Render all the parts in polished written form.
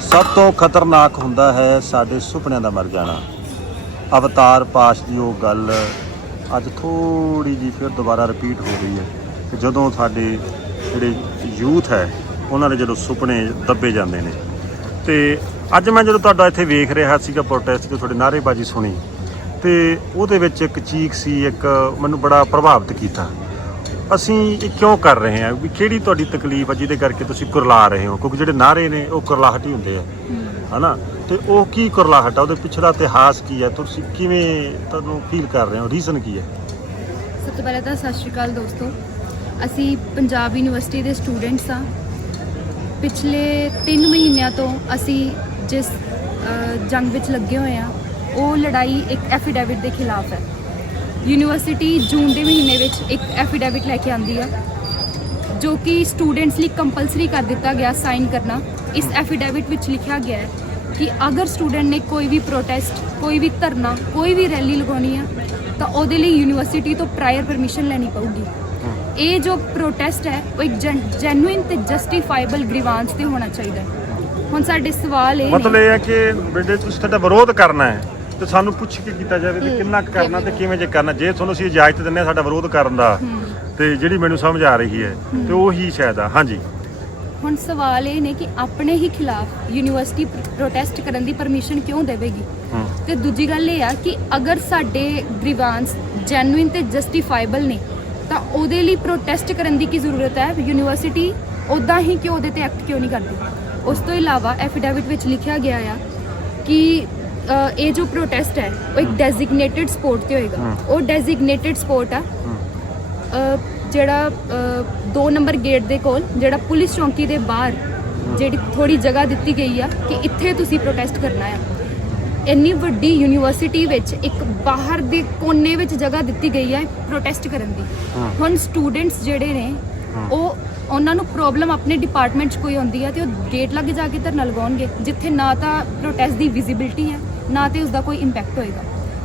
ਸਭ ਤੋਂ ਖਤਰਨਾਕ ਹੁੰਦਾ ਹੈ ਸਾਡੇ ਸੁਪਨਿਆਂ ਦਾ ਮਰ ਜਾਣਾ। ਅਵਤਾਰ ਪਾਸ਼ ਦੀ ਉਹ ਗੱਲ ਅੱਜ ਥੋੜ੍ਹੀ ਜਿਹੀ ਫਿਰ ਦੁਬਾਰਾ ਰਿਪੀਟ ਹੋ ਰਹੀ ਹੈ ਕਿ ਜਦੋਂ ਸਾਡੇ ਜਿਹੜੇ ਯੂਥ ਹੈ ਉਹਨਾਂ ਦੇ ਜਦੋਂ ਸੁਪਨੇ ਦੱਬੇ ਜਾਂਦੇ ਨੇ। ਤੇ ਅੱਜ ਮੈਂ ਜਦੋਂ ਤੁਹਾਡਾ ਇੱਥੇ ਵੇਖ ਰਿਹਾ ਸੀਗਾ ਪ੍ਰੋਟੈਸਟ, ਤੁਹਾਡੀ ਨਾਅਰੇਬਾਜ਼ੀ ਸੁਣੀ ਤੇ ਉਹਦੇ ਵਿੱਚ ਇੱਕ ਚੀਖ ਸੀ, ਇੱਕ ਮੈਨੂੰ ਬੜਾ ਪ੍ਰਭਾਵਿਤ ਕੀਤਾ। ਅਸੀਂ ਇਹ ਕਿਉਂ ਕਰ ਰਹੇ ਹਾਂ, ਵੀ ਕਿਹੜੀ ਤੁਹਾਡੀ ਤਕਲੀਫ ਆ ਜਿਹਦੇ ਕਰਕੇ ਤੁਸੀਂ ਕੁਰਲਾ ਰਹੇ ਹੋ? ਕਿਉਂਕਿ ਜਿਹੜੇ ਨਾਅਰੇ ਨੇ ਉਹ ਕੁਰਲਾਹਟ ਹੀ ਹੁੰਦੇ ਆ, ਹੈ ਨਾ। ਤੇ ਉਹ ਕੀ ਕੁਰਲਾਹਟ ਆ, ਉਹਦੇ ਪਿਛਲਾ ਇਤਿਹਾਸ ਕੀ ਹੈ, ਤੁਸੀਂ ਕਿਵੇਂ ਤੁਹਾਨੂੰ ਫੀਲ ਕਰ ਰਹੇ ਹੋ, ਰੀਜ਼ਨ ਕੀ ਹੈ? ਸਭ ਤੋਂ ਪਹਿਲਾਂ ਤਾਂ ਸਤਿ ਸ਼੍ਰੀ ਅਕਾਲ ਦੋਸਤੋ। ਅਸੀਂ ਪੰਜਾਬ ਯੂਨੀਵਰਸਿਟੀ ਦੇ ਸਟੂਡੈਂਟਸ ਹਾਂ। ਪਿਛਲੇ 3 ਮਹੀਨਿਆਂ ਤੋਂ ਅਸੀਂ ਜਿਸ ਜੰਗ ਵਿੱਚ ਲੱਗੇ ਹੋਏ ਹਾਂ, ਉਹ ਲੜਾਈ ਇੱਕ ਐਫੀਡੈਵਿਟ ਦੇ ਖਿਲਾਫ ਹੈ। ਯੂਨੀਵਰਸਿਟੀ ਜੂਨ ਦੇ ਮਹੀਨੇ ਵਿੱਚ ਇੱਕ ਐਫੀਡੈਵਿਟ ਲੈ ਕੇ ਆਂਦੀ ਆ ਜੋ ਕਿ ਸਟੂਡੈਂਟਸ ਲਈ ਕੰਪਲਸਰੀ ਕਰ ਦਿੱਤਾ ਗਿਆ ਸਾਈਨ ਕਰਨਾ। ਇਸ ਐਫੀਡੈਵਿਟ ਵਿੱਚ ਲਿਖਿਆ ਗਿਆ ਹੈ ਕਿ ਅਗਰ ਸਟੂਡੈਂਟ ਨੇ ਕੋਈ ਵੀ ਪ੍ਰੋਟੈਸਟ, ਕੋਈ ਵੀ ਧਰਨਾ, ਕੋਈ ਵੀ ਰੈਲੀ ਲਗਾਉਣੀ ਆ ਤਾਂ ਉਹਦੇ ਲਈ ਯੂਨੀਵਰਸਿਟੀ ਤੋਂ ਪ੍ਰਾਇਰ ਪਰਮਿਸ਼ਨ ਲੈਣੀ ਪਊਗੀ। ਇਹ ਜੋ ਪ੍ਰੋਟੈਸਟ ਹੈ ਉਹ ਇੱਕ ਜੈਨੂਇਨ ਤੇ ਜਸਟੀਫਾਈਬਲ ਗ੍ਰੀਵਾਂਸ ਤੇ ਹੋਣਾ ਚਾਹੀਦਾ ਹੈ। ਹੁਣ ਸਾਡੇ ਸਵਾਲ ਇਹ ਮਤਲਬ ਇਹ ਹੈ ਕਿ ਬੇਟੇ ਤੁਸੀਂ ਤੁਹਾਡਾ ਵਿਰੋਧ ਕਰਨਾ ਹੈ ਤੇ ਸਾਨੂੰ ਪੁੱਛ ਕੇ ਕੀਤਾ ਜਾਵੇ ਕਿ ਕਿੰਨਾ ਕੁ ਕਰਨਾ ਤੇ ਕਿਵੇਂ ਜੇ ਕਰਨਾ। ਜੇ ਤੁਹਾਨੂੰ ਅਸੀਂ ਇਜਾਜ਼ਤ ਦਿੰਦੇ ਹਾਂ ਸਾਡਾ ਵਿਰੋਧ ਕਰਨ ਦਾ, ਤੇ ਜਿਹੜੀ ਮੈਨੂੰ ਸਮਝ ਆ ਰਹੀ ਹੈ ਤੇ ਉਹੀ ਸ਼ਾਇਦ ਆ। ਹਾਂਜੀ, ਹੁਣ ਸਵਾਲ ਇਹ ਨੇ ਕਿ ਆਪਣੇ ਹੀ ਖਿਲਾਫ ਯੂਨੀਵਰਸਿਟੀ ਪ੍ਰੋਟੈਸਟ ਕਰਨ ਦੀ ਪਰਮਿਸ਼ਨ ਕਿਉਂ ਦੇਵੇਗੀ? ਤੇ ਦੂਜੀ ਗੱਲ ਇਹ ਆ ਕਿ ਅਗਰ ਸਾਡੇ ਗ੍ਰੀਵਾਂਸ ਜੈਨੂਇਨ ਤੇ ਜਸਟੀਫਾਈਬਲ ਨੇ ਤਾਂ ਉਹਦੇ ਲਈ ਪ੍ਰੋਟੈਸਟ ਕਰਨ ਦੀ ਕੀ ਜ਼ਰੂਰਤ ਹੈ? ਯੂਨੀਵਰਸਿਟੀ ਉੱਦਾਂ ਹੀ ਕਿਉਂ ਉਹਦੇ ਤੇ ਐਕਟ ਕਿਉਂ ਨਹੀਂ ਕਰਦੀ? ਉਸ ਤੋਂ ਇਲਾਵਾ ਐਫੀਡੈਵਿਟ ਵਿੱਚ ਲਿਖਿਆ ਗਿਆ ਆ ਕਿ ਇਹ ਜੋ ਪ੍ਰੋਟੈਸਟ ਹੈ ਉਹ ਇੱਕ ਡੈਜ਼ਿਗਨੇਟਿਡ ਸਪੋਰਟ ਤੇ ਹੋਏਗਾ। ਉਹ ਡੈਜ਼ਿਗਨੇਟਿਡ ਸਪੋਰਟ ਆ ਜਿਹੜਾ 2 ਨੰਬਰ ਗੇਟ ਦੇ ਕੋਲ, ਜਿਹੜਾ ਪੁਲਿਸ ਚੌਂਕੀ ਦੇ ਬਾਹਰ ਜਿਹੜੀ ਥੋੜੀ ਜਗ੍ਹਾ ਦਿੱਤੀ ਗਈ ਆ ਕਿ ਇੱਥੇ ਤੁਸੀਂ ਪ੍ਰੋਟੈਸਟ ਕਰਨਾ ਆ। ਇੰਨੀ ਵੱਡੀ ਯੂਨੀਵਰਸਿਟੀ ਵਿੱਚ ਇੱਕ ਬਾਹਰ ਦੇ ਕੋਨੇ ਵਿੱਚ ਜਗ੍ਹਾ ਦਿੱਤੀ ਗਈ ਹੈ ਪ੍ਰੋਟੈਸਟ ਕਰਨ ਦੀ। ਹੁਣ ਸਟੂਡੈਂਟਸ ਜਿਹੜੇ ਨੇ ਉਹਨਾਂ ਨੂੰ ਪ੍ਰੋਬਲਮ ਆਪਣੇ ਡਿਪਾਰਟਮੈਂਟ 'ਚ ਕੋਈ ਆਉਂਦੀ ਹੈ ਤੇ ਉਹ ਗੇਟ ਲੱਗੇ ਜਾ ਕੇ ਧਰਨਾ ਲਗਾਉਣਗੇ ਜਿੱਥੇ ਨਾ ਤਾਂ ਪ੍ਰੋਟੈਸਟ ਦੀ ਵਿਜ਼ਿਬਿਲਿਟੀ ਹੈ ਨਾ ਤੇ ਉਸਦਾ ਕੋਈ ਇੰਪੈਕਟ ਹੋਏਗਾ।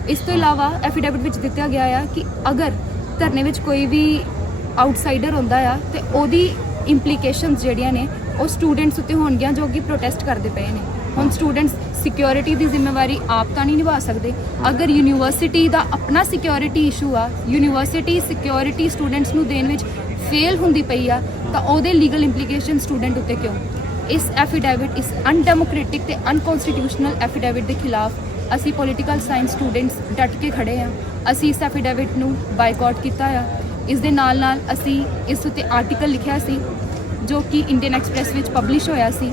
ਇਸ ਤੋਂ ਇਲਾਵਾ ਐਫੀਡੈਵਿਟ ਵਿੱਚ ਦਿੱਤਾ ਗਿਆ ਆ ਕਿ ਅਗਰ ਧਰਨੇ ਵਿੱਚ ਕੋਈ ਵੀ ਆਊਟਸਾਈਡਰ ਹੁੰਦਾ ਆ ਤੇ ਉਹਦੀ ਇੰਪਲੀਕੇਸ਼ਨਸ ਜਿਹੜੀਆਂ ਨੇ ਉਹ ਸਟੂਡੈਂਟਸ ਉੱਤੇ ਹੋਣਗੀਆਂ ਜੋ ਕਿ ਪ੍ਰੋਟੈਸਟ ਕਰਦੇ ਪਏ ਨੇ। ਹੁਣ ਸਟੂਡੈਂਟਸ ਸਿਕਿਉਰਿਟੀ ਦੀ ਜ਼ਿੰਮੇਵਾਰੀ ਆਪ ਤਾਂ ਨਹੀਂ ਨਿਭਾ ਸਕਦੇ। ਅਗਰ ਯੂਨੀਵਰਸਿਟੀ ਦਾ ਆਪਣਾ ਸਿਕਿਉਰਿਟੀ ਇਸ਼ੂ ਆ, ਯੂਨੀਵਰਸਿਟੀ ਸਿਕਿਉਰਿਟੀ ਸਟੂਡੈਂਟਸ ਨੂੰ ਦੇਣ ਵਿੱਚ ਫੇਲ ਹੁੰਦੀ ਪਈ ਆ ਤਾਂ ਉਹਦੇ ਲੀਗਲ ਇੰਪਲੀਕੇਸ਼ਨ ਸਟੂਡੈਂਟ ਉੱਤੇ ਕਿਉਂ? ਇਸ ਐਫੀਡੈਵਿਟ, ਇਸ ਅਨਡੈਮੋਕ੍ਰੈਟਿਕ ਤੇ ਅਨਕਨਸਟੀਟਿਊਸ਼ਨਲ ਐਫੀਡੈਵਿਟ ਦੇ ਖਿਲਾਫ ਅਸੀਂ ਪੋਲੀਟੀਕਲ ਸਾਇੰਸ ਸਟੂਡੈਂਟਸ ਡਟ ਕੇ ਖੜੇ ਆ। ਅਸੀਂ ਇਸ ਐਫੀਡੈਵਿਟ ਨੂੰ ਬਾਈਕਾਟ ਕੀਤਾ ਆ। ਇਸ ਦੇ ਨਾਲ ਨਾਲ ਅਸੀਂ ਇਸ ਉੱਤੇ ਆਰਟੀਕਲ ਲਿਖਿਆ ਸੀ ਜੋ ਕਿ ਇੰਡੀਅਨ ਐਕਸਪ੍ਰੈਸ ਵਿੱਚ ਪਬਲਿਸ਼ ਹੋਇਆ ਸੀ।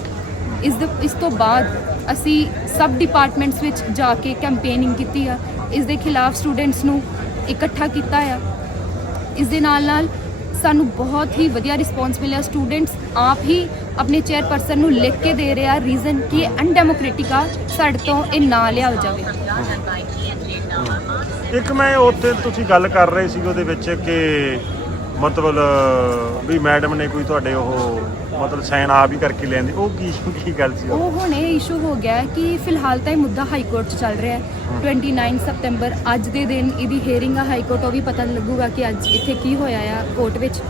ਇਸ ਤੋਂ ਬਾਅਦ ਅਸੀਂ ਸਬ ਡਿਪਾਰਟਮੈਂਟਸ ਵਿੱਚ ਜਾ ਕੇ ਕੈਂਪੇਨਿੰਗ ਕੀਤੀ ਆ। ਇਸ ਦੇ ਖਿਲਾਫ ਸਟੂਡੈਂਟਸ ਨੂੰ ਇਕੱਠਾ ਕੀਤਾ ਆ। ਇਸ ਦੇ ਨਾਲ ਨਾਲ ਸਾਨੂੰ ਬਹੁਤ ਹੀ ਵਧੀਆ ਰਿਸਪੌਂਸ ਮਿਲਿਆ। ਸਟੂਡੈਂਟਸ ਆਪ ਹੀ ਆਪਣੇ ਚੇਅਰਪਰਸਨ ਨੂੰ ਲਿਖ ਕੇ ਦੇ ਰਿਹਾ ਰੀਜ਼ਨ ਕਿ ਇਹ ਅਨਡੈਮੋਕ੍ਰੈਟਿਕ ਆ, ਸਾਡੇ ਤੋਂ ਇਹ ਨਾ ਲਿਆ ਜਾਵੇ। ਇੱਕ ਮੈਂ ਉੱਥੇ ਤੁਸੀਂ ਗੱਲ ਕਰ ਰਹੇ ਸੀ ਉਹਦੇ ਵਿੱਚ ਕਿ ਮਤਲਬ ਵੀ ਮੈਡਮ ਨੇ ਕੋਈ ਤੁਹਾਡੇ ਉਹ ਮਤਲਬ ਸਾਈਨ ਆਪ ਹੀ ਕਰਕੇ ਲੈਂਦੇ, ਉਹ ਕੀ ਗੱਲ ਸੀ? ਉਹ ਹੁਣ ਇਹ ਇਸ਼ੂ ਹੋ ਗਿਆ ਕਿ ਫਿਲਹਾਲ ਤਾਂ ਇਹ ਮੁੱਦਾ ਹਾਈ ਕੋਰਟ 'ਚ ਚੱਲ ਰਿਹਾ ਹੈ। 29 ਸਤੰਬਰ ਅੱਜ ਦੇ ਦਿਨ ਇਹਦੀ ਹੀਅਰਿੰਗ ਆ ਹਾਈ ਕੋਰਟ, ਉਹ ਵੀ ਪਤਾ ਲੱਗੂਗਾ ਕਿ ਅੱਜ ਇੱਥੇ ਕੀ ਹੋਇਆ ਆ ਕੋਰਟ ਵਿੱਚ।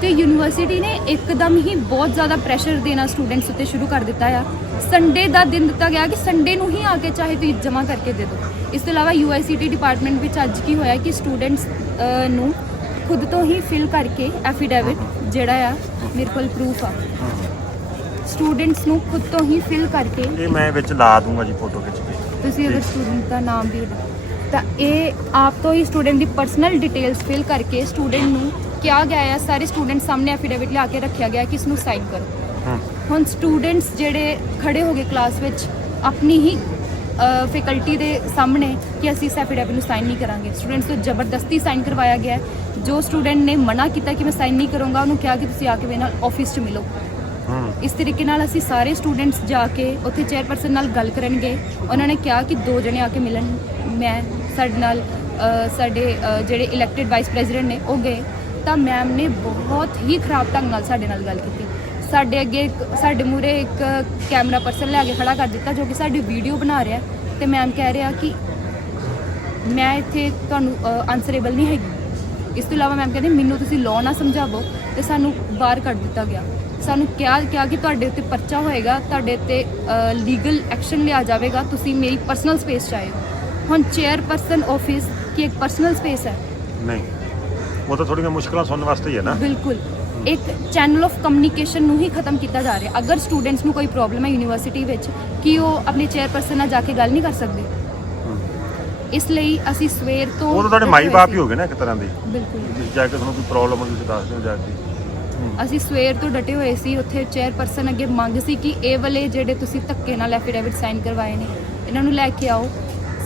ਤੇ ਯੂਨੀਵਰਸਿਟੀ ਨੇ ਇੱਕਦਮ ਹੀ ਬਹੁਤ ਜ਼ਿਆਦਾ ਪ੍ਰੈਸ਼ਰ ਦੇਣਾ ਸਟੂਡੈਂਟਸ ਉੱਤੇ ਸ਼ੁਰੂ ਕਰ ਦਿੱਤਾ ਆ। ਸੰਡੇ ਦਾ ਦਿਨ ਦਿੱਤਾ ਗਿਆ ਕਿ ਸੰਡੇ ਨੂੰ ਹੀ ਆ ਕੇ ਚਾਹੇ ਤੁਸੀਂ ਜਮ੍ਹਾਂ ਕਰਕੇ ਦੇ ਦਿਓ। ਇਸ ਤੋਂ ਇਲਾਵਾ UICT ਡਿਪਾਰਟਮੈਂਟ ਵਿੱਚ ਅੱਜ ਕੀ ਹੋਇਆ ਕਿ ਸਟੂਡੈਂਟਸ ਨੂੰ ਖੁਦ ਤੋਂ ਹੀ ਫਿਲ ਕਰਕੇ ਐਫੀਡੈਵਿਟ ਜਿਹੜਾ ਆ ਮੇਰੇ ਕੋਲ ਪ੍ਰੂਫ ਆ, ਸਟੂਡੈਂਟਸ ਨੂੰ ਖੁਦ ਤੋਂ ਹੀ ਫਿਲ ਕਰਕੇ, ਇਹ ਮੈਂ ਵਿੱਚ ਲਾ ਦੂੰਗਾ ਜੀ ਫੋਟੋ ਖਿੱਚ ਕੇ, ਤੁਸੀਂ ਅਗਰ ਸਟੂਡੈਂਟ ਦਾ ਨਾਮ ਵੀ ਤਾਂ ਇਹ ਆਪ ਤੋਂ ਹੀ ਸਟੂਡੈਂਟ ਦੀ ਪਰਸਨਲ ਡਿਟੇਲਸ ਫਿਲ ਕਰਕੇ ਸਟੂਡੈਂਟ ਨੂੰ ਕਿਹਾ ਗਿਆ ਆ, ਸਾਰੇ ਸਟੂਡੈਂਟ ਸਾਹਮਣੇ ਐਫੀਡੈਵਿਟ ਲਿਆ ਕੇ ਰੱਖਿਆ ਗਿਆ ਕਿ ਇਸ ਨੂੰ ਸਾਈਨ ਕਰੋ। ਹੁਣ ਸਟੂਡੈਂਟਸ ਜਿਹੜੇ ਖੜੇ ਹੋ ਗਏ ਕਲਾਸ ਵਿੱਚ ਆਪਣੀ ਹੀ ਫੈਕਲਟੀ ਦੇ ਸਾਹਮਣੇ ਕਿ ਅਸੀਂ ਇਸ ਐਫੀਡੈਵਿਟ ਨੂੰ ਸਾਈਨ ਨਹੀਂ ਕਰਾਂਗੇ, ਸਟੂਡੈਂਟਸ ਤੋਂ ਜ਼ਬਰਦਸਤੀ ਸਾਈਨ ਕਰਵਾਇਆ ਗਿਆ। ਜੋ ਸਟੂਡੈਂਟ ਨੇ ਮਨਾ ਕੀਤਾ ਕਿ ਮੈਂ ਸਾਈਨ ਨਹੀਂ ਕਰੂੰਗਾ ਉਹਨੂੰ ਕਿਹਾ ਕਿ ਤੁਸੀਂ ਆ ਕੇ ਮੇਰੇ ਨਾਲ ਆਫਿਸ 'ਚ ਮਿਲੋ। ਇਸ ਤਰੀਕੇ ਨਾਲ ਅਸੀਂ ਸਾਰੇ ਸਟੂਡੈਂਟਸ ਜਾ ਕੇ ਉੱਥੇ ਚੇਅਰਪਰਸਨ ਨਾਲ ਗੱਲ ਕਰਨਗੇ। ਉਹਨਾਂ ਨੇ ਕਿਹਾ ਕਿ 2 ਜਣੇ ਆ ਕੇ ਮਿਲਣ। ਮੈਂ ਸਾਡੇ ਨਾਲ ਸਾਡੇ ਜਿਹੜੇ ਇਲੈਕਟਿਡ ਵਾਈਸ ਪ੍ਰੈਜ਼ੀਡੈਂਟ ਨੇ ਉਹ ਗਏ ਤਾਂ ਮੈਮ ਨੇ ਬਹੁਤ ਹੀ ਖਰਾਬ ਢੰਗ ਨਾਲ ਸਾਡੇ ਨਾਲ ਗੱਲ ਕੀਤੀ। ਸਾਡੇ ਅੱਗੇ ਸਾਡੇ ਮੂਹਰੇ ਇੱਕ ਕੈਮਰਾ ਪਰਸਨ ਲਿਆ ਕੇ ਖੜਾ ਕਰ ਦਿੱਤਾ ਜੋ ਕਿ ਸਾਡੀ ਵੀਡੀਓ ਬਣਾ ਰਿਹਾ ਤੇ ਮੈਮ ਕਹਿ ਰਿਹਾ ਕਿ ਮੈਂ ਇੱਥੇ ਤੁਹਾਨੂੰ ਆਨਸਰੇਬਲ ਨਹੀਂ ਹੈਗੀ। ਇਸ ਤੋਂ ਇਲਾਵਾ ਮੈਮ ਕਹਿੰਦੇ ਮੈਨੂੰ ਤੁਸੀਂ ਲਾਅ ਨਾ ਸਮਝਾਵੋ ਤੇ ਸਾਨੂੰ ਬਾਹਰ ਕੱਢ ਦਿੱਤਾ ਗਿਆ। ਸਾਨੂੰ ਕਿਹਾ ਕਿ ਤੁਹਾਡੇ ਉੱਤੇ ਪਰਚਾ ਹੋਏਗਾ, ਤੁਹਾਡੇ ਉੱਤੇ ਲੀਗਲ ਐਕਸ਼ਨ ਲਿਆ ਜਾਵੇਗਾ, ਤੁਸੀਂ ਮੇਰੀ ਪਰਸਨਲ ਸਪੇਸ 'ਚ ਆਏ ਹੋ। ਹੁਣ ਚੇਅਰਪਰਸਨ ਆਫਿਸ ਕੀ ਇੱਕ ਪਰਸਨਲ ਸਪੇਸ ਹੈ? ਨਹੀਂ, ਉਹ ਤਾਂ ਥੋੜ੍ਹੀਆਂ ਮੁਸ਼ਕਲਾਂ ਸੁਣਨ ਵਾਸਤੇ ਹੀ ਹੈ ਨਾ। ਬਿਲਕੁਲ, ਇੱਕ ਚੈਨਲ ਆਫ ਕਮਿਊਨੀਕੇਸ਼ਨ ਨੂੰ ਹੀ ਖਤਮ ਕੀਤਾ ਜਾ ਰਿਹਾ। ਅਗਰ ਸਟੂਡੈਂਟਸ ਨੂੰ ਕੋਈ ਪ੍ਰੋਬਲਮ ਹੈ ਯੂਨੀਵਰਸਿਟੀ ਵਿੱਚ, ਕੀ ਉਹ ਆਪਣੇ ਚੇਅਰਪਰਸਨ ਨਾਲ ਜਾ ਕੇ ਗੱਲ ਨਹੀਂ ਕਰ ਸਕਦੇ? ਇਸ ਲਈ ਅਸੀਂ ਸਵੇਰ ਤੋਂ ਉਹ ਤਾਂ ਤੁਹਾਡੇ ਮਾਈ ਬਾਪ ਹੀ ਹੋ ਗਏ ਨਾ ਇੱਕ ਤਰ੍ਹਾਂ ਦੇ। ਬਿਲਕੁਲ, ਤੁਸੀਂ ਜਾ ਕੇ ਤੁਹਾਨੂੰ ਕੋਈ ਪ੍ਰੋਬਲਮ ਹੋਈ ਤੁਸੀਂ ਦੱਸ ਦਿਓ ਜਾ ਕੇ। ਅਸੀਂ ਸਵੇਰ ਤੋਂ ਡਟੇ ਹੋਏ ਸੀ ਉੱਥੇ। ਚੇਅਰਪਰਸਨ ਅੱਗੇ ਮੰਗ ਸੀ ਕਿ ਇਹ ਵਾਲੇ ਜਿਹੜੇ ਤੁਸੀਂ ਧੱਕੇ ਨਾਲ ਐਫੀਡੇਵਿਟ ਸਾਈਨ ਕਰਵਾਏ ਨੇ, ਇਹਨਾਂ ਨੂੰ ਲੈ ਕੇ ਆਓ,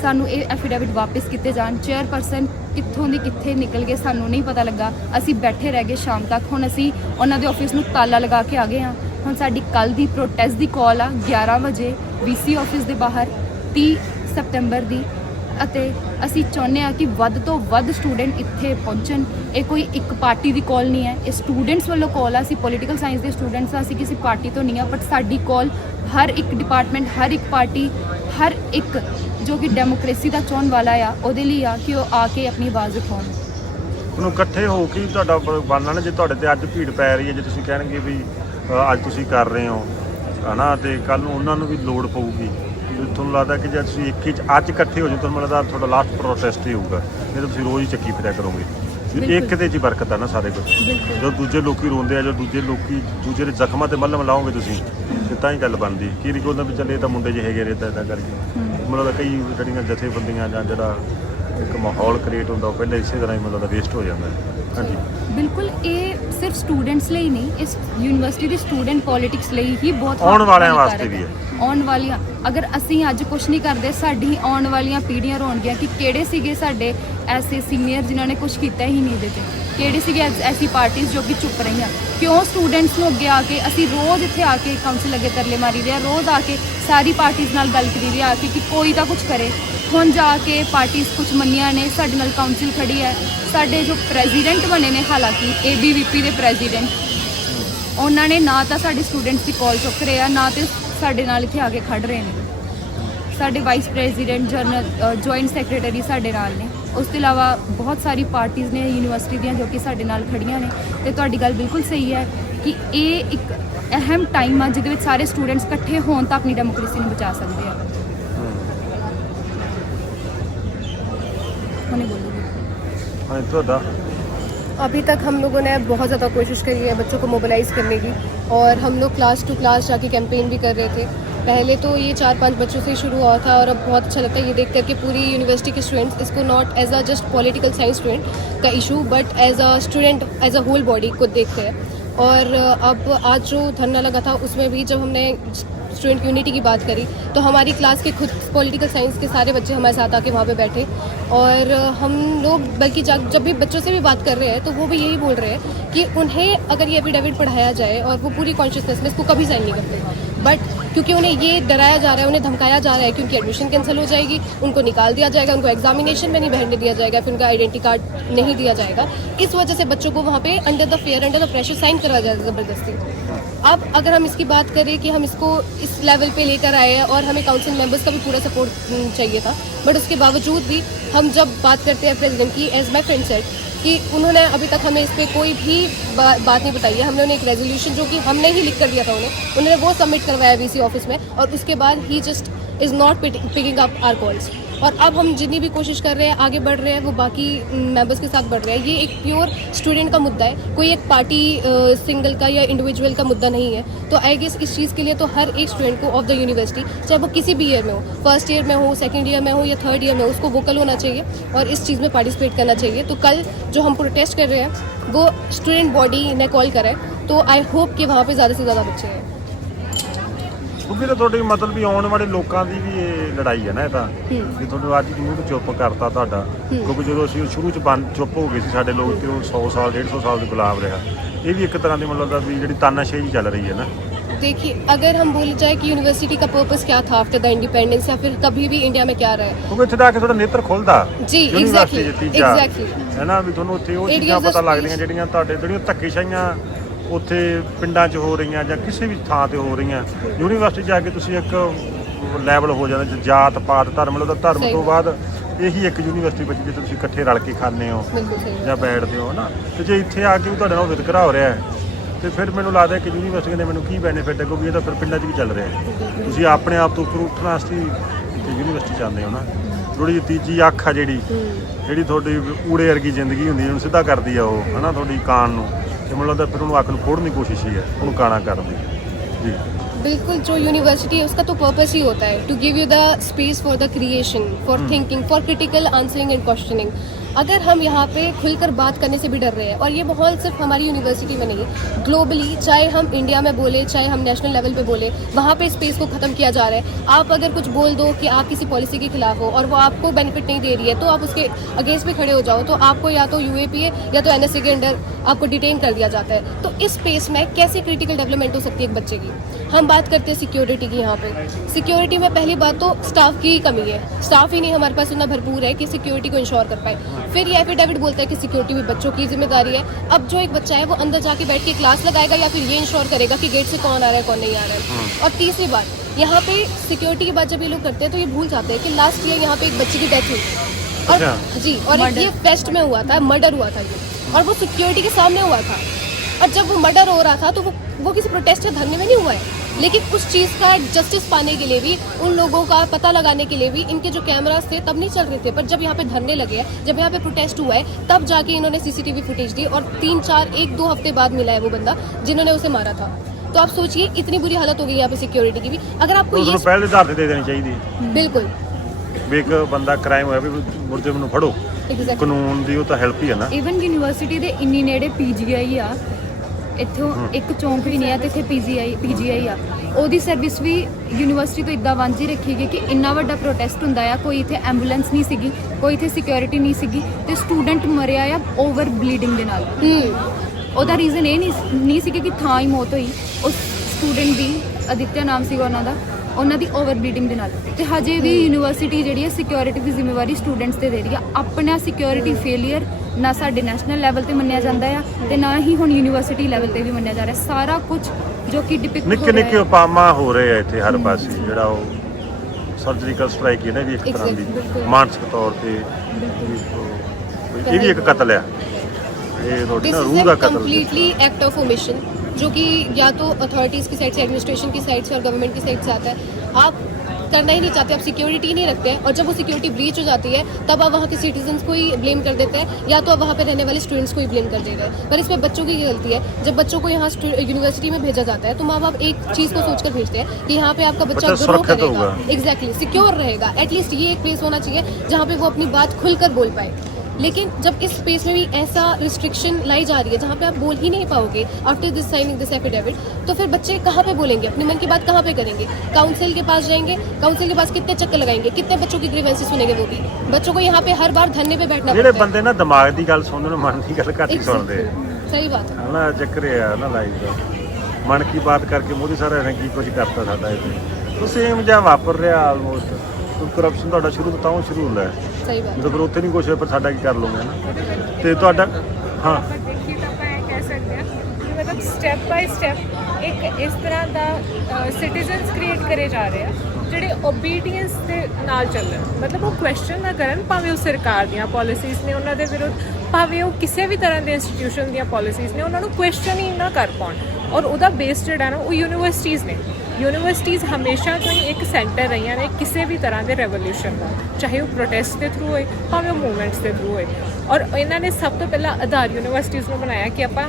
ਸਾਨੂੰ ਇਹ ਐਫੀਡੇਵਿਟ ਵਾਪਸ ਕੀਤੇ ਜਾਣ। ਚੇਅਰਪਰਸਨ ਕਿੱਥੋਂ ਦੀ ਕਿੱਥੇ ਨਿਕਲ ਗਏ ਸਾਨੂੰ ਨਹੀਂ ਪਤਾ ਲੱਗਾ। ਅਸੀਂ ਬੈਠੇ ਰਹਿ ਗਏ ਸ਼ਾਮ ਤੱਕ। ਹੁਣ ਅਸੀਂ ਉਹਨਾਂ ਦੇ ਆਫਿਸ ਨੂੰ ਤਾਲਾ ਲਗਾ ਕੇ ਆ ਗਏ ਹਾਂ। ਹੁਣ ਸਾਡੀ ਕੱਲ ਦੀ ਪ੍ਰੋਟੈਸਟ ਦੀ ਕਾਲ ਆ 11 ਵਜੇ VC ਆਫਿਸ ਦੇ ਬਾਹਰ 30 ਸਤੰਬਰ ਦੀ, ਅਤੇ ਅਸੀਂ ਚਾਹੁੰਦੇ ਹਾਂ ਕਿ ਵੱਧ ਤੋਂ ਵੱਧ ਸਟੂਡੈਂਟ ਇੱਥੇ ਪਹੁੰਚਣ। ਇਹ ਕੋਈ ਇੱਕ ਪਾਰਟੀ ਦੀ ਕਾਲ ਨਹੀਂ ਹੈ, ਇਹ ਸਟੂਡੈਂਟਸ ਵੱਲੋਂ ਕਾਲ ਆ। ਅਸੀਂ ਪੋਲੀਟੀਕਲ ਸਾਇੰਸ ਦੇ ਸਟੂਡੈਂਟਸ ਆ, ਅਸੀਂ ਕਿਸੇ ਪਾਰਟੀ ਤੋਂ ਨਹੀਂ ਆ, ਬਟ ਸਾਡੀ ਕਾਲ ਹਰ ਇੱਕ ਡਿਪਾਰਟਮੈਂਟ, ਹਰ ਇੱਕ ਪਾਰਟੀ, ਹਰ ਇੱਕ ਜੋ ਕਿ ਡੈਮੋਕ੍ਰੇਸੀ ਦਾ ਚਾਹੁਣ ਵਾਲਾ ਆ, ਉਹਦੇ ਲਈ ਆ ਕਿ ਉਹ ਆ ਕੇ ਆਪਣੀ ਆਵਾਜ਼ ਉਠਾਉਣ। ਤੁਹਾਨੂੰ ਇਕੱਠੇ ਹੋ ਕੇ ਤੁਹਾਡਾ ਬਣਨਾ ਨਾ, ਜੇ ਤੁਹਾਡੇ ਤੇ ਅੱਜ ਭੀੜ ਪੈ ਰਹੀ ਹੈ, ਜੇ ਤੁਸੀਂ ਕਹਿਣਗੇ ਵੀ ਅੱਜ ਤੁਸੀਂ ਕਰ ਰਹੇ ਹੋ ਹਨਾ, ਤੇ ਕੱਲ ਨੂੰ ਉਹਨਾਂ ਨੂੰ ਵੀ ਲੋੜ ਪਊਗੀ। ਤੁਹਾਨੂੰ ਲੱਗਦਾ ਕਿ ਜੇ ਤੁਸੀਂ ਇੱਕ ਹੀ ਅੱਜ ਇਕੱਠੇ ਹੋ ਜਾਓ, ਤੁਹਾਨੂੰ ਲੱਗਦਾ ਤੁਹਾਡਾ ਲਾਸਟ ਪ੍ਰੋਟੈਸਟ ਹੀ ਹੋਊਗਾ, ਨਹੀਂ ਤਾਂ ਤੁਸੀਂ ਰੋਜ਼ ਹੀ ਚੱਕੀ ਫਿਰਿਆ ਕਰੋਗੇ। ਇੱਕ ਦੇ 'ਚ ਬਰਕਤ ਆ ਨਾ ਸਾਰੇ ਕੁਝ। ਜਦੋਂ ਦੂਜੇ ਲੋਕੀ ਰੋਂਦੇ ਆ, ਜਦੋਂ ਦੂਜੇ ਦੇ ਜ਼ਖਮਾਂ ਤੇ ਮੱਲਮ ਲਾਓਗੇ ਤੁਸੀਂ, ਤੇ ਤਾਂ ਹੀ ਗੱਲ ਬਣਦੀ। ਕੀ ਰਿਕੋਦਾ ਵੀ ਚੱਲੇ ਤਾਂ ਮੁੰਡੇ ਜਿਹੇ ਹੈਗੇ ਰੇਤਾ ਇੱਦਾਂ ਕਰਕੇ, ਮਤਲਬ ਕਈ ਜਿਹੜੀਆਂ ਜਥੇਬੰਦੀਆਂ ਜਾਂ ਜਿਹੜਾ ਇੱਕ ਮਾਹੌਲ ਕ੍ਰੀਏਟ ਹੁੰਦਾ ਉਹ ਪਹਿਲਾਂ ਇਸੇ ਤਰ੍ਹਾਂ ਹੀ ਮਤਲਬ ਵੇਸਟ ਹੋ ਜਾਂਦਾ ਹੈ। ਹਾਂਜੀ, ਬਿਲਕੁਲ, ਇਹ ਸਿਰਫ ਸਟੂਡੈਂਟਸ ਲਈ ਨਹੀਂ, ਇਸ ਯੂਨੀਵਰਸਿਟੀ ਦੀ ਸਟੂਡੈਂਟ ਪੋਲਿਟਿਕਸ ਲਈ ਹੀ ਬਹੁਤ ਆਉਣ ਵਾਲਿਆਂ ਵਾਸਤੇ ਵੀ ਹੈ। ਆਉਣ ਵਾਲੀਆਂ, ਅਗਰ ਅਸੀਂ ਅੱਜ ਕੁਝ ਨਹੀਂ ਕਰਦੇ, ਸਾਡੀ ਆਉਣ ਵਾਲੀਆਂ ਪੀੜ੍ਹੀਆਂ ਰੋਣਗੀਆਂ ਕਿ ਕਿਹੜੇ ਸੀਗੇ ਸਾਡੇ ਐਸੇ ਸੀਨੀਅਰ ਜਿਨ੍ਹਾਂ ਨੇ ਕੁਝ ਕੀਤਾ ਹੀ ਨਹੀਂ ਇਹਦੇ 'ਤੇ, ਕਿਹੜੇ ਸੀਗੇ ਐਸੀ ਪਾਰਟੀਆਂ ਜੋ ਕਿ ਚੁੱਪ ਰਹੀਆਂ। ਕਿਉਂ ਸਟੂਡੈਂਟਸ ਨੂੰ ਅੱਗੇ ਆ ਕੇ ਅਸੀਂ ਰੋਜ਼ ਇੱਥੇ ਆ ਕੇ ਕਾਉਂਸਲ ਅੱਗੇ ਤਰਲੇ ਮਾਰੀ ਰਹੇ ਹਾਂ, ਰੋਜ਼ ਆ ਕੇ ਸਾਰੀ ਪਾਰਟੀਆਂ ਨਾਲ ਗੱਲ ਕਰੀ ਰਹੇ ਆ ਕਿ ਕੋਈ ਤਾਂ ਕੁਝ ਕਰੇ। ਹੁਣ ਜਾ ਕੇ ਪਾਰਟੀਆਂ ਕੁਝ ਮੰਨੀਆਂ ਨੇ, ਸਾਡੇ ਨਾਲ ਕਾਉਂਸਲ ਖੜੀ ਹੈ। ਸਾਡੇ ਜੋ ਪ੍ਰੈਜ਼ੀਡੈਂਟ ਬਣੇ ਨੇ, ਹਾਲਾਂਕਿ ABVP ਦੇ ਪ੍ਰੈਜ਼ੀਡੈਂਟ, ਉਹਨਾਂ ਨੇ ਨਾ ਤਾਂ ਸਾਡੇ ਸਟੂਡੈਂਟਸ ਦੀ ਕਾਲ ਚੁੱਕ ਰਹੇ ਆ, ਨਾ ਤੇ ਸਾਡੇ ਨਾਲ ਇੱਥੇ ਆ ਕੇ ਖੜ ਰਹੇ ਨੇ। ਸਾਡੇ vice president, general, joint secretary ਸਾਡੇ ਨਾਲ ਨੇ। ਉਸ ਤੋਂ ਇਲਾਵਾ ਬਹੁਤ ਸਾਰੀ ਪਾਰਟੀਆਂ ਨੇ ਯੂਨੀਵਰਸਿਟੀ ਦੀਆਂ ਜੋ ਕਿ ਸਾਡੇ ਨਾਲ ਖੜੀਆਂ ਨੇ। ਤੇ ਤੁਹਾਡੀ ਗੱਲ ਬਿਲਕੁਲ ਸਹੀ ਹੈ ਕਿ ਇਹ ਇੱਕ ਅਹਿਮ ਟਾਈਮ ਆ ਜਿਹਦੇ ਵਿੱਚ ਸਾਰੇ ਸਟੂਡੈਂਟਸ ਇਕੱਠੇ ਹੋਣ ਤਾਂ ਆਪਣੀ ਡੈਮੋਕ੍ਰੇਸੀ ਨੂੰ ਬਚਾ ਸਕਦੇ ਆ। ਹੁਣੇ ਬੋਲੂਗੀ। ਹਾਂ, ਤੁਹਾਡਾ अभी तक हम लोगों ने बहुत ज़्यादा कोशिश करी है बच्चों को मोबिलाइज़ करने की, और हम लोग क्लास टू क्लास जाके कैंपेन भी कर रहे थे। पहले तो ये 4-5 बच्चों से शुरू हुआ था, और अब बहुत अच्छा लगता है ये देख कर कि पूरी यूनिवर्सिटी के स्टूडेंट्स इसको not as a just political science student का issue, but as a student, as a whole body को देखते हैं। और अब आज जो धरना लगा था उसमें भी जब हमने स्टूडेंट यूनिटी की बात करी, तो हमारी क्लास के खुद पॉलिटिकल साइंस के सारे बच्चे हमारे साथ आके वहाँ पे बैठे, और हम लोग बल्कि जब भी बच्चों से भी बात कर रहे हैं तो वो भी यही बोल रहे हैं कि उन्हें अगर ये एफिडेविट पढ़ाया जाए और वो पूरी कॉन्शियसनेस में इसको कभी साइन नहीं करते, बट क्योंकि उन्हें ये डराया जा रहा है, उन्हें धमकाया जा रहा है कि उनकी एडमिशन कैंसिल हो जाएगी, उनको निकाल दिया जाएगा, उनको एग्जामिनेशन में नहीं बैठने दिया जाएगा, फिर उनका आइडेंटिटी कार्ड नहीं दिया जाएगा। इस वजह से बच्चों को वहाँ पे under the fear, under the pressure sign करवाया जाएगा ज़बरदस्ती। अब अगर हम इसकी बात करें कि हम इसको इस लेवल पे लेकर आए हैं, और हमें काउंसिल मेंबर्स का भी पूरा सपोर्ट चाहिए था, बट उसके बावजूद भी हम जब बात करते हैं प्रेसिडेंट की, एज माई फ्रेंड सेड, कि उन्होंने अभी तक हमें इस पर कोई भी बात नहीं बताई है। हमने उन्हें एक रेजोल्यूशन जो कि हमने ही लिख कर दिया था उन्होंने वो सबमिट करवाया VC ऑफिस में, और उसके बाद ही just is not picking up our calls. और अब हम जितनी भी कोशिश कर रहे हैं, आगे बढ़ रहे हैं, वो बाकी मेंबर्स के साथ बढ़ रहे हैं। ये एक प्योर स्टूडेंट का मुद्दा है, कोई एक पार्टी सिंगल का या इंडिविजुअल का मुद्दा नहीं है। तो आई गेस इस चीज़ के लिए तो हर एक स्टूडेंट को ऑफ द यूनिवर्सिटी, चाहे वो किसी भी ईयर में हो, फर्स्ट ईयर में हो, सेकंड ईयर में हो या थर्ड ईयर में हो, उसको वोकल होना चाहिए और इस चीज़ में पार्टिसिपेट करना चाहिए। तो कल जो हम प्रोटेस्ट कर रहे हैं वो स्टूडेंट बॉडी ने कॉल करा है, तो आई होप कि वहाँ पर ज़्यादा से ज़्यादा बच्चे हैं। ਕਿਉਂਕਿ ਤਾਂ ਤੁਹਾਡੀ ਮਤਲਬ ਵੀ ਆਉਣ ਵਾਲੇ ਲੋਕਾਂ ਦੀ ਵੀ ਇਹ ਲੜਾਈ ਹੈ ਨਾ। ਇਹ ਤਾਂ ਜੇ ਤੁਹਾਨੂੰ ਅੱਜ ਮੂੰਹ ਤੋਂ ਚੁੱਪ ਕਰਤਾ ਤੁਹਾਡਾ, ਕਿਉਂਕਿ ਜਦੋਂ ਅਸੀਂ ਸ਼ੁਰੂ ਚ ਚੁੱਪ ਹੋ ਗਏ ਸੀ ਸਾਡੇ ਲੋਕ, ਤੇ ਉਹ 100 ਸਾਲ 150 ਸਾਲ ਦੇ ਗੁਲਾਮ ਰਿਹਾ। ਇਹ ਵੀ ਇੱਕ ਤਰ੍ਹਾਂ ਦੀ ਮਤਲਬ ਵੀ ਜਿਹੜੀ ਤਾਨਾਸ਼ਾਹੀ ਚੱਲ ਰਹੀ ਹੈ ना। देखिए, अगर हम बोले जाए कि यूनिवर्सिटी का पर्पस क्या था आफ्टर द इंडिपेंडेंस, या फिर कभी भी इंडिया में क्या रहा है, ਕਿਉਂਕਿ ਇੱਥੇ ਤਾਂ ਆ ਕੇ ਤੁਹਾਡਾ ਨੇਤਰ ਖੁੱਲਦਾ जी ਯੂਨੀਵਰਸਿਟੀ एग्जैक्टली ਚ ਤੀਜਾ एग्जैक्टली ਹੈ ਨਾ, ਵੀ ਤੁਹਾਨੂੰ ਉੱਥੇ ਉਹ It ਚੀਜ਼ਾਂ gives us ਪਤਾ ਲੱਗਦੀਆਂ peace. ਜਿਹੜੀਆਂ ਧੱਕੇਸ਼ਾਹੀਆਂ ਉੱਥੇ ਪਿੰਡਾਂ 'ਚ ਹੋ ਰਹੀਆਂ ਜਾਂ ਕਿਸੇ ਵੀ ਥਾਂ ਤੇ ਹੋ ਰਹੀਆਂ। ਯੂਨੀਵਰਸਿਟੀ ਜਾ ਕੇ ਤੁਸੀਂ ਇੱਕ ਲੈਵਲ ਹੋ ਜਾਂਦਾ, ਜਾਤ ਪਾਤ ਧਰਮ ਦਾ ਧਰਮ ਸਹੀ। ਤੋਂ ਬਾਅਦ ਇਹੀ ਇੱਕ ਯੂਨੀਵਰਸਿਟੀ ਵਿੱਚ ਜਿੱਥੇ ਤੁਸੀਂ ਇਕੱਠੇ ਰਲ ਕੇ ਖਾਂਦੇ ਹੋ बिल्कुल सही। ਜਾਂ ਬੈਠਦੇ ਹੋ ਨਾ। ਤੇ ਜੇ ਇੱਥੇ ਆ ਕੇ ਵੀ ਤੁਹਾਡੇ ਨਾਲ ਵਿਤਕਰਾ ਹੋ ਰਿਹਾ ਹੈ, ਤੇ ਫਿਰ ਮੈਨੂੰ ਲੱਗਦਾ ਕਿ ਯੂਨੀਵਰਸਿਟੀ ਦੇ ਮੈਨੂੰ ਕੀ ਬੈਨੀਫਿਟ ਹੈ, ਕਿਉਂਕਿ ਇਹ ਤਾਂ ਫਿਰ ਪਿੰਡਾਂ 'ਚ ਵੀ ਚੱਲ ਰਿਹਾ ਹੈ। ਤੁਸੀਂ ਆਪਣੇ ਆਪ ਤੋਂ ਉੱਪਰ ਉੱਠਣ ਵਾਸਤੇ ਯੂਨੀਵਰਸਿਟੀ ਚਾਹੁੰਦੇ ਹੋ ਨਾ। ਥੋੜ੍ਹੀ ਜਿਹੀ ਤੀਜੀ ਅੱਖ ਆ ਜਿਹੜੀ ਤੁਹਾਡੀ ਊੜੇ ਵਰਗੀ ਜ਼ਿੰਦਗੀ ਹੁੰਦੀ ਉਹਨੂੰ ਸਿੱਧਾ ਕਰਦੀ ਆ ਉਹ, ਹੈ ਨਾ, ਤੁਹਾਡੀ ਕਾਨ ਨੂੰ, ਤੇ ਮੈਨੂੰ ਲੱਗਦਾ ਫਿਰ ਉਹਨੂੰ ਅੱਖ ਨੂੰ ਫੋੜਨ ਦੀ ਕੋਸ਼ਿਸ਼ ਹੀ ਹੈ, ਉਹਨੂੰ ਕਾਣਾ ਕਰਨ ਦੀ। ਜੀ बिल्कुल, जो यूनिवर्सिटी है उसका तो पर्पस ही होता है to give you the space for the creation, for thinking, for critical answering and questioning. अगर हम यहाँ पे खुलकर बात करने से भी डर रहे हैं, और ये माहौल सिर्फ हमारी यूनिवर्सिटी में नहीं, ग्लोबली, चाहे हम इंडिया में बोले, चाहे हम नेशनल लेवल पे बोले, वहाँ पे स्पेस को ख़त्म किया जा रहा है। आप अगर कुछ बोल दो कि आप किसी पॉलिसी के खिलाफ हो और वो आपको बेनिफिट नहीं दे रही है, तो आप उसके अगेंस्ट में खड़े हो जाओ, तो आपको या तो UAPA या तो NSA के अंडर आपको डिटेन कर दिया जाता है। तो इस स्पेस में कैसे क्रिटिकल डेवलपमेंट हो सकती है एक बच्चे की? हम बात करते हैं सिक्योरिटी की। यहाँ पे सिक्योरिटी में पहली बात तो स्टाफ की कमी है, स्टाफ ही नहीं हमारे पास उतना भरपूर है कि सिक्योरिटी को इंश्योर कर पाए। फिर ये एफिडेविट बोलता है कि सिक्योरिटी भी बच्चों की जिम्मेदारी है। अब जो एक बच्चा है वो अंदर जाके बैठ के क्लास लगाएगा या फिर ये इंश्योर करेगा कि गेट से कौन आ रहा है, कौन नहीं आ रहा है। और तीसरी बात, यहाँ पे सिक्योरिटी की बात जब ये लोग करते हैं तो ये भूल जाते हैं कि लास्ट ईयर यहाँ पे एक बच्चे की डेथ हुई और जी, और ये फेस्ट में हुआ था, मर्डर हुआ था ये, और वो सिक्योरिटी के सामने हुआ था। और जब वो मर्डर हो रहा था तो वो किसी प्रोटेस्ट या धरने में नहीं हुआ है, लेकिन उस चीज़ का जस्टिस पाने के लिए भी, उन लोगों का पता लगाने के लिए भी इनके जो कैमरास थे तब नहीं चल रहे थे। पर जब यहाँ पे धरने लगे हैं, जब यहाँ पे प्रोटेस्ट हुआ है, तब जाके इन्होंने CCTV फुटेज दी और 1-2 हफ्ते बाद मिला है वो बंदा जिन्होंने उसे मारा था। तो आप सोचिए इतनी बुरी हालत हो गई यहाँ पे सिक्योरिटी की भी। अगर आपको ये पहले आधार दे देनी चाहिए, बिल्कुल ਵੀ ਇੱਕ ਬੰਦਾ ਕ੍ਰਾਈਮ ਹੋਇਆ ਵੀ ਮੁਰਜਮ ਨੂੰ ਫੜੋ, ਕਾਨੂੰਨ ਦੀ ਉਹ ਤਾਂ ਹੈਲਪ ਹੀ ਹੈ ਨਾ। ਇਵਨ ਯੂਨੀਵਰਸਿਟੀ ਦੇ ਇੰਨੀ ਨੇੜੇ PGI ਆ, ਇੱਥੋਂ ਇੱਕ ਚੌਂਕ ਵੀ ਨਹੀਂ ਆ ਤੇ ਇੱਥੇ PGI ਆ, ਉਹਦੀ ਸਰਵਿਸ ਵੀ ਯੂਨੀਵਰਸਿਟੀ ਤੋਂ ਇਦਾਂ ਵਾਂਝੀ ਰੱਖੀ ਗਈ ਕਿ ਇੰਨਾ ਵੱਡਾ ਪ੍ਰੋਟੈਸਟ ਹੁੰਦਾ ਆ, ਕੋਈ ਇੱਥੇ ਐਂਬੂਲੈਂਸ ਨਹੀਂ ਸੀਗੀ, ਕੋਈ ਇੱਥੇ ਸਿਕਿਉਰਿਟੀ ਨਹੀਂ ਸੀਗੀ, ਤੇ ਸਟੂਡੈਂਟ ਮਰਿਆ ਆ ਓਵਰ ਬਲੀਡਿੰਗ ਦੇ ਨਾਲ। ਉਹਦਾ ਰੀਜ਼ਨ ਇਹ ਨਹੀਂ ਸੀ ਕਿ ਥਾਂ ਹੀ ਮੌਤ ਹੋਈ, ਉਸ ਸਟੂਡੈਂਟ ਦੀ, ਅਦਿੱਤਿਆ ਨਾਮ ਸੀਗਾ ਉਹਨਾਂ ਦੀ ਓਵਰ ਬਲੀਡਿੰਗ ਦੇ ਨਾਲ। ਤੇ ਹਜੇ ਵੀ ਯੂਨੀਵਰਸਿਟੀ ਜਿਹੜੀ ਹੈ ਸਿਕਿਉਰਿਟੀ ਦੀ ਜ਼ਿੰਮੇਵਾਰੀ ਸਟੂਡੈਂਟਸ ਤੇ ਦੇ ਰਹੀ ਆ। ਆਪਣਾ ਸਿਕਿਉਰਿਟੀ ਫੇਲੀਅਰ ਨਾ ਸਾਡੇ ਨੈਸ਼ਨਲ ਲੈਵਲ ਤੇ ਮੰਨਿਆ ਜਾਂਦਾ ਆ ਤੇ ਨਾ ਹੀ ਹੁਣ ਯੂਨੀਵਰਸਿਟੀ ਲੈਵਲ ਤੇ ਵੀ ਮੰਨਿਆ ਜਾ ਰਿਹਾ। ਸਾਰਾ ਕੁਝ ਜੋ ਕਿ ਡਿਪਿਕਟ ਨਿੱਕੇ ਉਪਾਮਾ ਹੋ ਰਹੇ ਆ ਇੱਥੇ ਹਰ ਪਾਸੇ, ਜਿਹੜਾ ਉਹ ਸਰਜੀਕਲ ਸਟ੍ਰਾਈਕ ਹੈ ਨਾ ਵੀ ਇੱਕ ਤਰ੍ਹਾਂ ਦੀ ਮਾਨਸਿਕ ਤੌਰ ਤੇ, ਇਹ ਵੀ ਇੱਕ ਕਤਲ ਆ, ਇਹ ਤੁਹਾਡੀ ਨਾ ਰੂਹ ਦਾ ਕਤਲ। कंप्लीटली एक्ट ऑफ ओमिशन, जो कि या तो अथॉरिटीज़ की साइड से, एडमिनिस्ट्रेशन की साइड से और गवर्नमेंट की साइड से आता है। आप करना ही नहीं चाहते, आप सिक्योरिटी ही नहीं रखते हैं, और जब वो सिक्योरिटी ब्रीच हो जाती है तब आप वहाँ के सिटीजन्स को ही ब्लेम कर देते हैं, या तो आप वहाँ पे रहने वाले स्टूडेंट्स को ही ब्लेम कर दे रहे हैं। पर इसमें बच्चों की गलती है। जब बच्चों को यहाँ यूनिवर्सिटी में भेजा जाता है तो माँ बाप एक चीज़ को सोच कर भेजते हैं कि यहाँ पे आपका बच्चा ग्रो करेगा, एग्जैक्टली सिक्योर रहेगा, एटलीस्ट ये एक प्लेस होना चाहिए जहाँ पे वो अपनी बात खुलकर बोल पाए। लेकिन जब इस स्पेस में भी ऐसा रिस्ट्रिक्शन लाई जा रही है जहाँ पे आप बोल ही नहीं पाओगे after this signing this affidavit, तो फिर बच्चे कहाँ पे बोलेंगे, अपने मन की बात कहाँ पे करेंगे? काउंसिल के पास जाएंगे, काउंसिल के पास कितने चक्कर लगाएंगे, कितने बच्चों की ग्रीवेंसेस सुनेंगे? वो भी बच्चों को यहाँ पे हर बार धरने पे बैठना ਜਿਹੜੇ ਬੰਦੇ ਨਾ ਦਿਮਾਗ ਦੀ ਗੱਲ ਸੁਣਨ, ਮਨ ਦੀ ਗੱਲ ਘੱਟ ਹੀ ਸੁਣਦੇ। सही बात है ਨਾ ਚੱਕਰ ਆ ਨਾ ਲਾਈਫ ਦਾ, ਮਨ ਕੀ ਬਾਤ ਕਰਕੇ ਮੋਦੀ ਸਾਰਿਆਂ ਨੇ ਕੀ ਕੁਝ ਕਰਤਾ ਸਾਡਾ ਇੱਥੇ। तो ਸੇਮ ਜਿਹਾ ਵਾਪਰ ਰਿਹਾ ਆਲਮੋਸਟ। ਕਰਪਸ਼ਨ ਤੁਹਾਡਾ ਸ਼ੁਰੂ ਤੋਂ ਤਾਂ ਸ਼ੁਰੂ ਹੁੰਦਾ ਹੈ, सही बात ਜਦੋਂ ਫਿਰ ਉੱਥੇ ਨਹੀਂ ਕੁਛ ਹੋਇਆ, ਪਰ ਸਾਡਾ ਕੀ ਕਰ ਲਓਗੇ ਨਾ। ਤੇ ਤੁਹਾਡਾ ਹਾਂ ਦੇਖੀਏ ਤਾਂ ਆਪਾਂ ਇਹ ਕਹਿ ਸਕਦੇ ਹਾਂ ਕਿ ਮਤਲਬ ਸਟੈਪ ਬਾਈ ਸਟੈਪ ਇੱਕ ਇਸ ਤਰ੍ਹਾਂ ਦਾ ਸਿਟੀਜ਼ਨਸ ਕ੍ਰੀਏਟ ਕਰੇ ਜਾ ਰਹੇ ਆ ਜਿਹੜੇ ਓਬੀਡੀਐਂਸ ਦੇ ਨਾਲ ਚੱਲਣ, ਮਤਲਬ ਉਹ ਕੁਐਸਚਨ ਨਾ ਕਰਨ, ਭਾਵੇਂ ਉਹ ਸਰਕਾਰ ਦੀਆਂ ਪਾਲਿਸੀਜ਼ ਨੇ ਉਹਨਾਂ ਦੇ ਵਿਰੁੱਧ, ਭਾਵੇਂ ਉਹ ਕਿਸੇ ਵੀ ਤਰ੍ਹਾਂ ਦੇ ਇੰਸਟੀਟਿਊਸ਼ਨ ਦੀਆਂ ਪਾਲਿਸੀਜ਼ ਨੇ, ਉਹਨਾਂ ਨੂੰ ਕੁਐਸਚਨ ਹੀ ਨਾ ਕਰ ਪਾਉਣ। ਔਰ ਉਹਦਾ ਬੇਸ ਜਿਹੜਾ ਨਾ ਉਹ ਯੂਨੀਵਰਸਿਟੀਜ਼ ਨੇ। ਯੂਨੀਵਰਸਿਟੀਜ਼ ਹਮੇਸ਼ਾ ਤੋਂ ਹੀ ਇੱਕ ਸੈਂਟਰ ਰਹੀਆਂ ਨੇ ਕਿਸੇ ਵੀ ਤਰ੍ਹਾਂ ਦੇ ਰੈਵੋਲਿਊਸ਼ਨ ਦਾ, ਚਾਹੇ ਉਹ ਪ੍ਰੋਟੈਸਟ ਦੇ ਥਰੂ ਹੋਏ, ਭਾਵੇਂ ਉਹ ਮੂਵਮੈਂਟਸ ਦੇ ਥਰੂ ਹੋਏ। ਔਰ ਇਹਨਾਂ ਨੇ ਸਭ ਤੋਂ ਪਹਿਲਾਂ ਆਧਾਰ ਯੂਨੀਵਰਸਿਟੀਜ਼ ਨੂੰ ਬਣਾਇਆ ਕਿ ਆਪਾਂ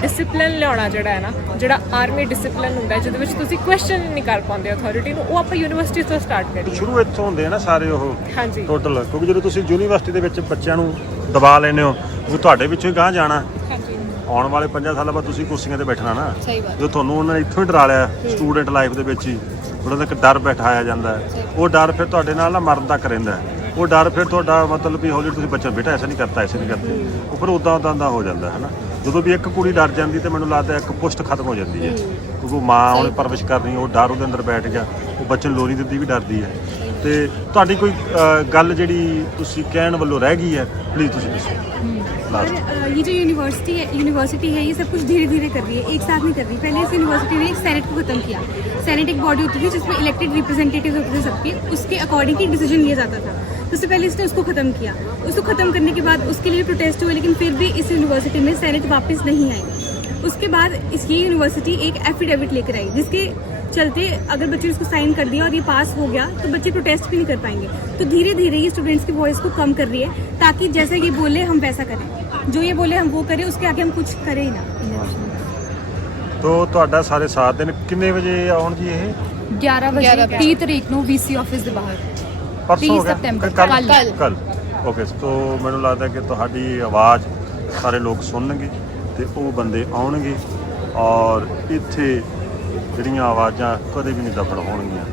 ਡਿਸਿਪਲਿਨ ਲਿਆਉਣਾ, ਜਿਹੜਾ ਹੈ ਨਾ, ਜਿਹੜਾ ਆਰਮੀ ਡਿਸਿਪਲਿਨ ਹੁੰਦਾ ਜਿਹਦੇ ਵਿੱਚ ਤੁਸੀਂ ਕੁਐਸਚਨ ਨਹੀਂ ਕਰ ਪਾਉਂਦੇ ਅਥਾਰਟੀ ਨੂੰ, ਉਹ ਆਪਾਂ ਯੂਨੀਵਰਸਿਟੀ ਤੋਂ ਸਟਾਰਟ ਕਰੀਏ। ਸ਼ੁਰੂ ਇੱਥੋਂ ਹੁੰਦੇ ਆ ਨਾ ਸਾਰੇ ਉਹ ਹਾਂਜੀ ਟੋਟਲ, ਕਿਉਂਕਿ ਜਦੋਂ ਤੁਸੀਂ ਯੂਨੀਵਰਸਿਟੀ ਦੇ ਵਿੱਚ ਬੱਚਿਆਂ ਨੂੰ ਦਬਾ ਲੈਂਦੇ ਹੋ, ਉਹ ਤੁਹਾਡੇ ਵਿੱਚੋਂ ਹੀ ਗਾਂਹ ਜਾਣਾ। ਹਾਂਜੀ ਆਉਣ ਵਾਲੇ 5 ਸਾਲਾਂ ਬਾਅਦ ਤੁਸੀਂ ਕੁਰਸੀਆਂ ਤੇ ਬੈਠਣਾ ਨਾ। सही बात ਜੋ ਤੁਹਾਨੂੰ ਉਹਨਾਂ ਨੇ ਇੱਥੋਂ ਹੀ ਡਰਾ ਲਿਆ ਸਟੂਡੈਂਟ ਲਾਈਫ ਦੇ ਵਿੱਚ ਹੀ, ਉਹਨਾਂ ਦਾ ਇੱਕ ਡਰ ਬਿਠਾਇਆ ਜਾਂਦਾ ਹੈ, ਉਹ ਡਰ ਫਿਰ ਤੁਹਾਡੇ ਨਾਲ ਨਾ ਮਰਨ ਤੱਕ ਰਹਿੰਦਾ ਹੈ। ਉਹ ਡਰ ਫਿਰ ਤੁਹਾਡਾ ਮਤਲਬ ਵੀ ਹੌਲੀ ਤੁਸੀਂ ਬੱਚਾ ਬੇਟਾ ਐਸਾ ਨਹੀਂ ਕਰਤਾ, ਐਸੇ ਨਹੀਂ ਕਰਦੇ, ਉਹ ਫਿਰ ਉੱਦਾਂ ਦਾ ਹੋ ਜਾਂਦਾ ਹੈ ਨਾ। ਜਦੋਂ ਵੀ ਇੱਕ ਕੁੜੀ ਡਰ ਜਾਂਦੀ ਤੇ ਮੈਨੂੰ ਲੱਗਦਾ ਇੱਕ ਪੁਸ਼ਟ ਖਤਮ ਹੋ ਜਾਂਦੀ ਹੈ, ਕਿਉਂਕਿ ਉਹ ਮਾਂ ਉਹਨੇ ਪਰਵਿਸ਼ ਕਰਨੀ, ਉਹ ਡਰ ਉਹਦੇ ਅੰਦਰ ਬੈਠ ਗਿਆ, ਉਹ ਬੱਚੇ ਨੂੰ ਲੋਰੀ ਦਿੰਦੀ ਵੀ ਡਰਦੀ ਹੈ। ਤੇ ਤੁਹਾਡੀ ਕੋਈ ਗੱਲ ਜਿਹੜੀ ਤੁਸੀਂ ਕਹਿਣ ਵੱਲੋਂ ਰਹਿ ਗਈ ਹੈ, ਪਲੀਜ਼ ਤੁਸੀਂ ਦੱਸੋ। और ये जो यूनिवर्सिटी है ये सब कुछ धीरे धीरे कर रही है, एक साथ नहीं कर रही। पहले इस यूनिवर्सिटी ने एक सेनेट को खत्म किया। सेनेट एक बॉडी होती थी जिसमें इलेक्टेड रिप्रेजेंटेटिव होते थे सबके, उसके अकॉर्डिंग ही डिसीजन लिया जाता था। सबसे पहले इसने उसको ख़त्म किया। उसको ख़त्म करने के बाद उसके लिए प्रोटेस्ट हुए, लेकिन फिर भी इस यूनिवर्सिटी में सेनेट वापस नहीं आई। उसके बाद ये यूनिवर्सिटी एक एफिडेविट लेकर आई जिसके चलते अगर बच्चे ने इसको साइन कर दिया और ये पास हो गया तो बच्चे प्रोटेस्ट भी नहीं कर पाएंगे। तो धीरे धीरे ये स्टूडेंट्स की वॉइस को कम कर रही है ताकि जैसा ये बोले हम वैसा करें, जो ये बोले हम वो करें, उसके आगे हम कुछ करें ही ना। तो ਤੁਹਾਡਾ ਸਾਰੇ ਸਾਥ ਦਿਨ ਕਿੰਨੇ ਵਜੇ ਆਉਣ ਜੀ ਇਹ 11 ਵਜੇ 11 30 ਤਰੀਕ ਨੂੰ ਵੀਸੀ ਆਫਿਸ ਦੇ ਬਾਹਰ। ਪਰਸੋਂ ਹੋ 30 ਸਤੰਬਰ, ਕੱਲ ਕੱਲ੍ਹ। ਕੱਲ ਓਕੇ। ਤੋਂ ਮੈਨੂੰ ਲੱਗਦਾ ਕਿ ਤੁਹਾਡੀ ਆਵਾਜ਼ ਸਾਰੇ ਲੋਕ ਸੁਣਨਗੇ ਤੇ ਉਹ ਬੰਦੇ ਆਉਣਗੇ ਔਰ ਇੱਥੇ ਜਿਹੜੀਆਂ ਆਵਾਜ਼ਾਂ ਕਦੇ ਵੀ ਨਹੀਂ ਦਫਨ ਹੋਣਗੀਆਂ।